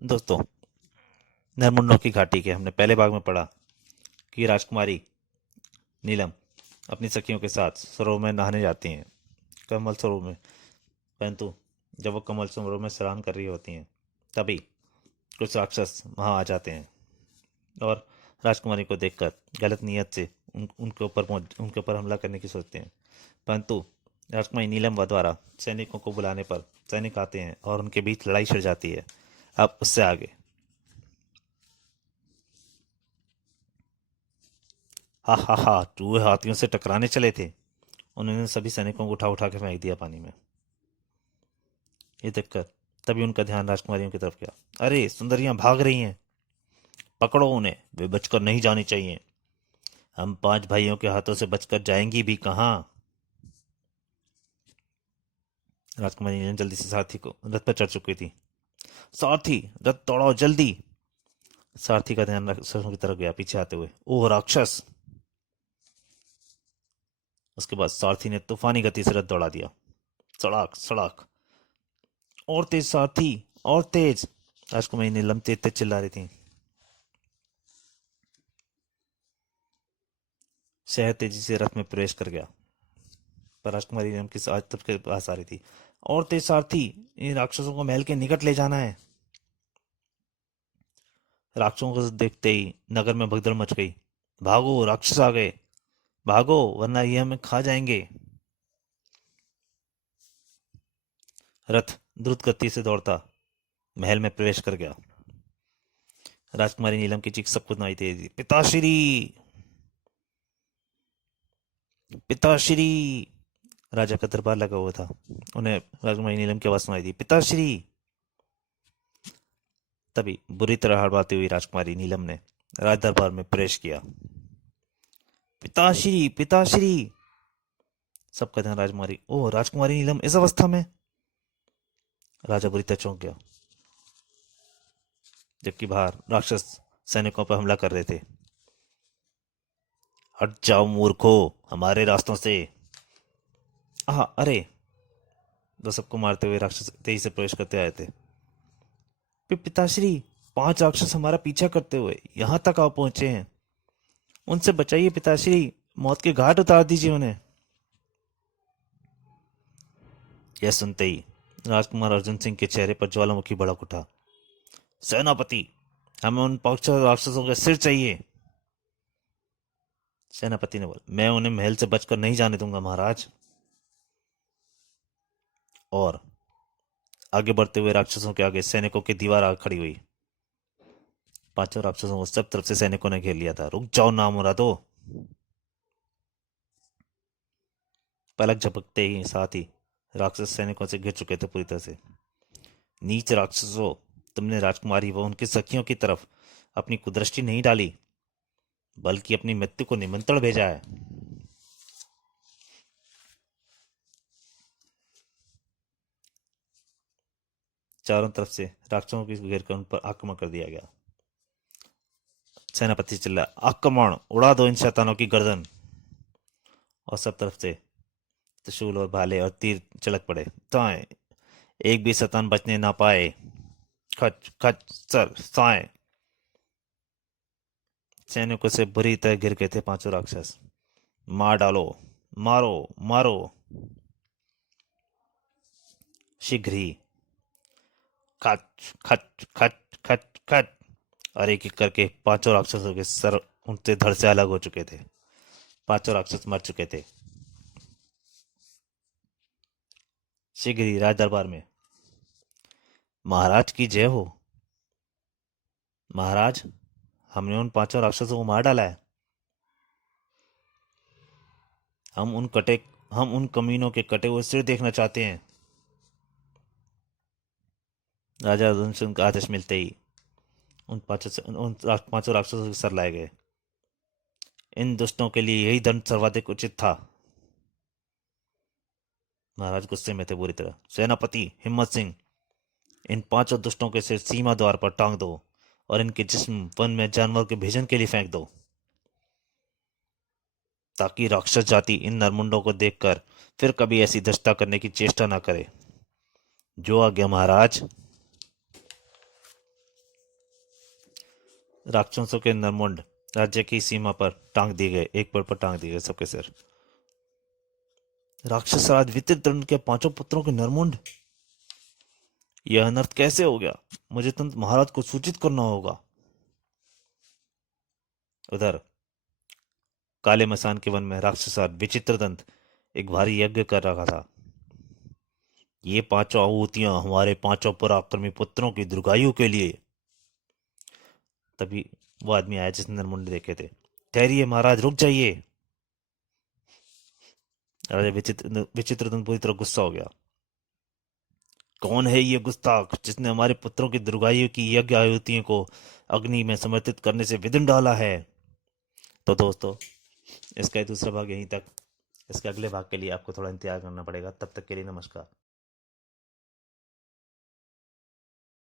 दोस्तों, नरमुंडों की घाटी के हमने पहले भाग में पढ़ा कि राजकुमारी नीलम अपनी सखियों के साथ सरोवर में नहाने जाती हैं, कमल सरोवर में। परंतु जब वो कमल सरोवर में स्नान कर रही होती हैं, तभी कुछ राक्षस वहां आ जाते हैं और राजकुमारी को देखकर गलत नीयत से उनके ऊपर हमला करने की सोचते हैं। परंतु राजकुमारी नीलम व द्वारा सैनिकों को बुलाने पर सैनिक आते हैं और उनके बीच लड़ाई छिड़ जाती है। अब उससे आगे। हा हा हा, चूहे हाथियों से टकराने चले थे। उन्होंने सभी सैनिकों को उठा उठा के फेंक दिया पानी में। ये देखकर तभी उनका ध्यान राजकुमारियों की तरफ गया। अरे, सुंदरियां भाग रही हैं, पकड़ो उन्हें, वे बचकर नहीं जानी चाहिए। हम 5 भाइयों के हाथों से बचकर जाएंगी भी कहाँ। राजकुमारी ने जल्दी से सारथी को रथ पर चढ़ चुकी थी। सारथी, रथ दौड़ाओ जल्दी। सारथी का ध्यान राक्षसों की तरफ गया पीछे आते हुए। ओह राक्षस! उसके बाद सारथी ने तूफानी गति से रथ दौड़ा दिया। सड़ाक सड़ाक। और तेज सारथी, और तेज! राजकुमारी नीलम तेज तेज चिल्ला रही थी। शहर तेजी से रथ में प्रवेश कर गया, पर राजकुमारी नीलम की आज तब के पास आ रही थी। और तेज सारथी, इन राक्षसों को महल के निकट ले जाना है। राक्षसों को देखते ही नगर में भगदड़ मच गई। भागो, राक्षस आ गए, भागो वरना ये हमें खा जाएंगे। रथ द्रुत गति से दौड़ता महल में प्रवेश कर गया। राजकुमारी नीलम की चीख सबको सुनाई दे दी। पिताश्री, पिताश्री! राजा का दरबार लगा हुआ था। उन्हें राजकुमारी नीलम की आवाज सुनाई दी, पिताश्री। तभी बुरी तरह हड़बड़ाती हुई राजकुमारी नीलम ने राज दरबार में प्रवेश किया। पिताश्री, पिताश्री! सबका ध्यान राजकुमारी, ओह राजकुमारी नीलम इस अवस्था में! राजा बुरी तरह चौंक गया, जबकि बाहर राक्षस सैनिकों पर हमला कर रहे थे। हट जाओ मूर्खों, हमारे रास्तों से! आह, अरे! वो सबको मारते हुए राक्षस तेजी से प्रवेश करते आए थे। पिताश्री, 5 राक्षस हमारा पीछा करते हुए यहाँ तक आ पहुंचे हैं। उनसे बचाइए पिताश्री, मौत के घाट उतार दीजिए उन्हें। यह सुनते ही राजकुमार अर्जुन सिंह के चेहरे पर ज्वालामुखी भड़क उठा। सेनापति, हमें उन 5 राक्षसों के सिर चाहिए। सेनापति ने बोला, मैं उन्हें महल से बचकर नहीं जाने दूंगा महाराज। और आगे बढ़ते हुए राक्षसों के आगे सैनिकों की दीवार आ खड़ी हुई। 5 राक्षसों को सब तरफ से सैनिकों ने घेर लिया था। रुक जाओ ना मुरादो! पलक झपकते ही साथ ही राक्षस सैनिकों से घिर चुके थे पूरी तरह से। नीच राक्षसों, तुमने राजकुमारी व उनकी सखियों की तरफ अपनी कुदृष्टि नहीं डाली, बल्कि अपनी मृत्यु को निमंत्रण भेजा है। चारों तरफ से राक्षसों की घेर कर उन पर आक्रमण कर दिया गया। सेनापति चिल्ला, आक्रमण! उड़ा दो इन शैतानों की गर्दन! और सब तरफ से त्रिशूल और भाले और तीर चलक पड़े। साए! एक भी शैतान बचने ना पाए। खच खच सर साए! सैनिकों से बुरी तरह गिर गए थे 5 राक्षस। मार डालो, मारो, मारो! शीघ्र ही खच खच खच खच खच! और एक एक करके 5 राक्षसों के सर उनसे धड़ से अलग हो चुके थे। 5 राक्षस मर चुके थे। शीघ्र ही राज दरबार में, महाराज की जय हो। महाराज, हमने उन 5 राक्षसों को मार डाला है। हम उन कमीनों के कटे हुए सिर देखना चाहते हैं। राजा अर्जुन सिंह का आदेश मिलते ही उन 5 राक्षसों के सर लाए गए। इन दुष्टों के लिए यही दंड सर्वाधिक उचित था। महाराज गुस्से में थे बुरी तरह। सेनापति हिम्मत सिंह, इन 5 दुष्टों के सिर सीमा द्वार पर टांग दो और इनके जिस्म वन में जानवर के भेजन के लिए फेंक दो, ताकि राक्षस जाति इन नरमुंडों को देखकर फिर कभी ऐसी दृष्टा करने की चेष्टा ना करे। जो आज्ञा महाराज। राक्षसों के नरमुंड राज्य की सीमा पर टांग दिए गए, एक पेड़ पर टांग दिए गए सबके सिर। राक्षस राज विचित्रदंत के पांचों पुत्रों के नरमुंड, यह अनर्थ कैसे हो गया? मुझे तुरंत महाराज को सूचित करना होगा। उधर काले मसान के वन में राक्षस राज विचित्रदंत एक भारी यज्ञ कर रहा था। ये पांचों आहुतियां हमारे पांचों पराक्रमी पुत्रों की दीर्घायु के लिए। तभी वो आदमी आया जिसने नरमुंड देखे थे। ठहरिए महाराज, रुक जाइए। राजा विचित्रदंत पूरी तरह गुस्सा हो गया। कौन है ये गुस्ताख जिसने हमारे पुत्रों की दीर्घायु की यज्ञ आहुतियों को अग्नि में समर्पित करने से विदिन डाला है? तो दोस्तों, इसका ये दूसरा भाग यहीं तक। इसके अगले भाग के लिए आपको थोड़ा इंतजार करना पड़ेगा। तब तक के लिए नमस्कार।